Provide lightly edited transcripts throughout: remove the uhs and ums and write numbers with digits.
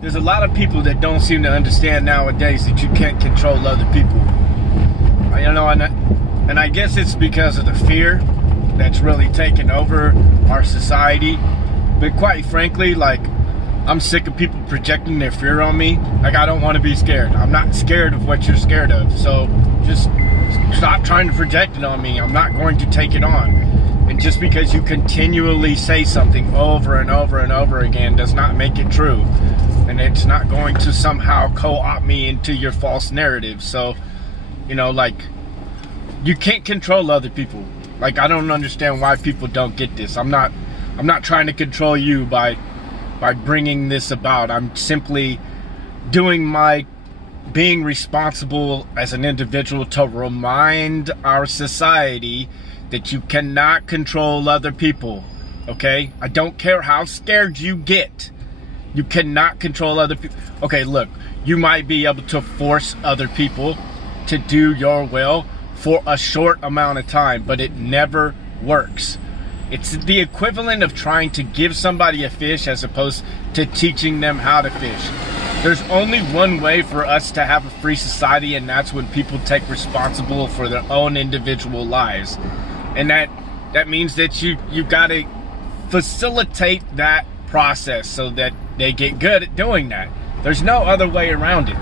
there's a lot of people that don't seem to understand nowadays that you can't control other people. You know, and I guess it's because of the fear that's really taken over our society. But quite frankly, like, I'm sick of people projecting their fear on me. Like, I don't want to be scared. I'm not scared of what you're scared of. So just stop trying to project it on me. I'm not going to take it on. And just because you continually say something over and over and over again does not make it true. And it's not going to somehow co-opt me into your false narrative. So, you know, like, you can't control other people. Like, I don't understand why people don't get this. I'm not trying to control you by bringing this about. I'm simply being responsible as an individual to remind our society that you cannot control other people, okay? I don't care how scared you get. You cannot control other people. Okay, look, you might be able to force other people to do your will for a short amount of time, but it never works. It's the equivalent of trying to give somebody a fish as opposed to teaching them how to fish. There's only one way for us to have a free society, and that's when people take responsibility for their own individual lives. And that means that you got to facilitate that process so that they get good at doing that. There's no other way around it.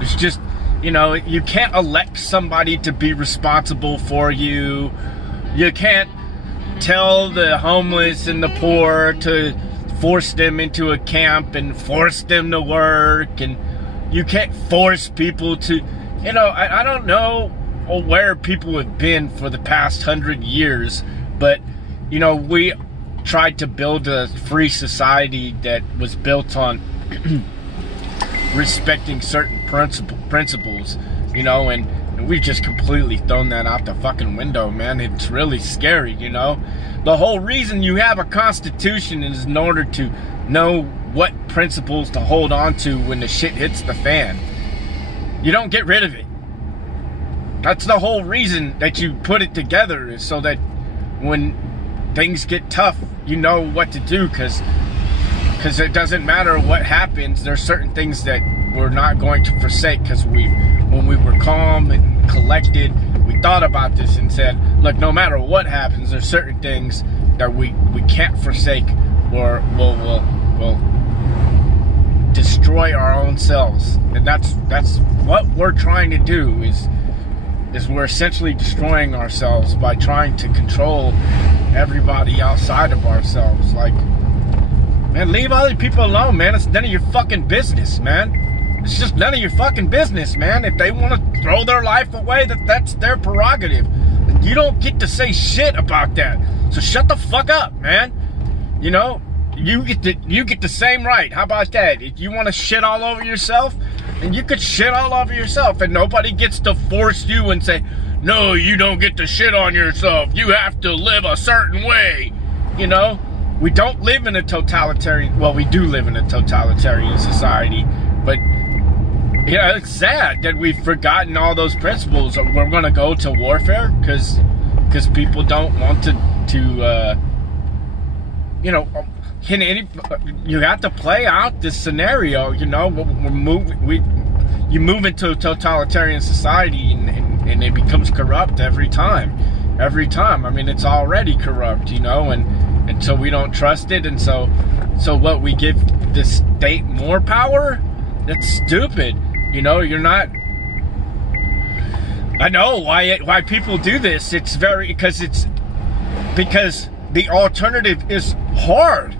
It's just, you know, you can't elect somebody to be responsible for you. You can't tell the homeless and the poor to force them into a camp and force them to work, and you can't force people to, you know, I don't know where people have been for the past 100 years, but, you know, we tried to build a free society that was built on respecting certain principles, you know, and we've just completely thrown that out the fucking window, man. It's really scary, you know. The whole reason you have a constitution is in order to know what principles to hold on to when the shit hits the fan. You don't get rid of it. That's the whole reason that you put it together, is so that when things get tough, you know what to do, because it doesn't matter what happens. There's certain things that we're not going to forsake, because when we were calm and collected, we thought about this and said, look, no matter what happens, there's certain things that we can't forsake, or will destroy our own selves. And that's what we're trying to do, is we're essentially destroying ourselves by trying to control everybody outside of ourselves. Like, man, leave other people alone, man. It's none of your fucking business, man. It's just none of your fucking business, man. If they want to throw their life away, that's their prerogative. And you don't get to say shit about that. So shut the fuck up, man. You know, you get the same right. How about that? If you want to shit all over yourself, and you could shit all over yourself, and nobody gets to force you and say, no, you don't get to shit on yourself. You have to live a certain way. You know, we don't live in a totalitarian, well, we do live in a totalitarian society, but yeah, it's sad that we've forgotten all those principles. We're going to go to warfare because people don't want to you know, you have to play out this scenario. You know, you move into a totalitarian society, and it becomes corrupt every time. I mean, it's already corrupt, you know, and so we don't trust it, and so what, we give the state more power? That's stupid. You know, you're not. I know why people do this. It's because the alternative is hard.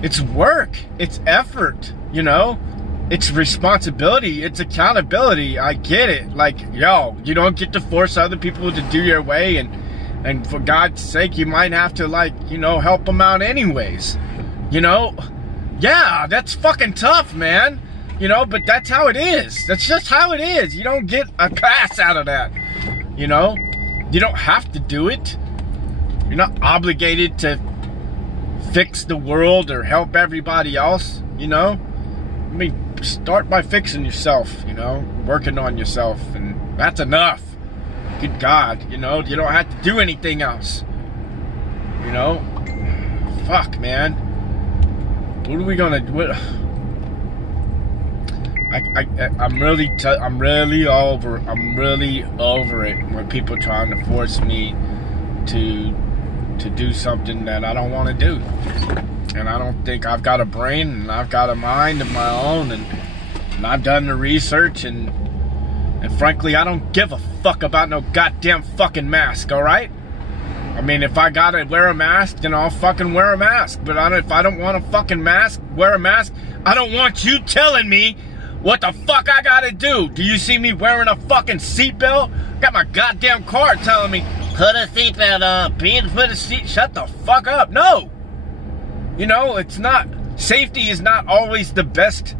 It's work. It's effort. You know, it's responsibility. It's accountability. I get it. Like, yo, you don't get to force other people to do your way, and for God's sake, you might have to, like, you know, help them out anyways. You know, yeah, that's fucking tough, man. You know, but that's how it is. That's just how it is. You don't get a pass out of that. You know, you don't have to do it. You're not obligated to fix the world or help everybody else, you know. I mean, start by fixing yourself, you know, working on yourself, and that's enough. Good God, you know, you don't have to do anything else. You know, fuck, man. What are we gonna do? I'm really over it when people trying to force me to do something that I don't want to do. And I don't think I've got a brain and I've got a mind of my own, and I've done the research, and frankly, I don't give a fuck about no goddamn fucking mask, alright? I mean, if I gotta wear a mask, then I'll fucking wear a mask. But if I don't want a fucking mask, wear a mask, I don't want you telling me what the fuck I gotta do. Do you see me wearing a fucking seatbelt? Got my goddamn card telling me, put a seatbelt on, put a seat, shut the fuck up. No. You know, it's not, safety is not always the best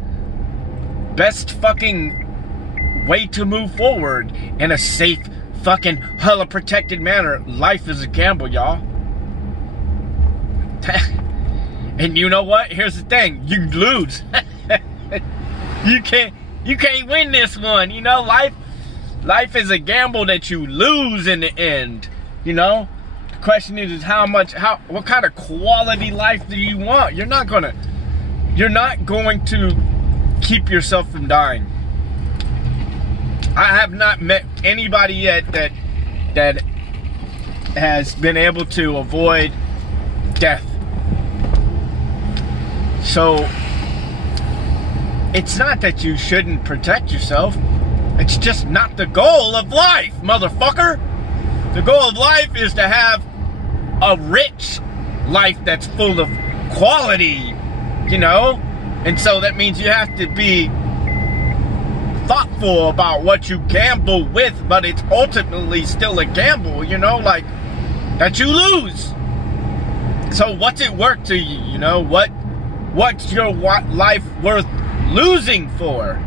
fucking way to move forward in a safe, fucking hella protected manner. Life is a gamble, y'all. And you know what? Here's the thing. You lose. You can't win this one. You know, life is a gamble that you lose in the end. You know? The question is what kind of quality life do you want? You're not going to keep yourself from dying. I have not met anybody yet that has been able to avoid death. So it's not that you shouldn't protect yourself. It's just not the goal of life, motherfucker. The goal of life is to have a rich life that's full of quality, you know? And so that means you have to be thoughtful about what you gamble with, but it's ultimately still a gamble, you know, like that you lose. So what's it worth to you? You know, what's your life worth losing for?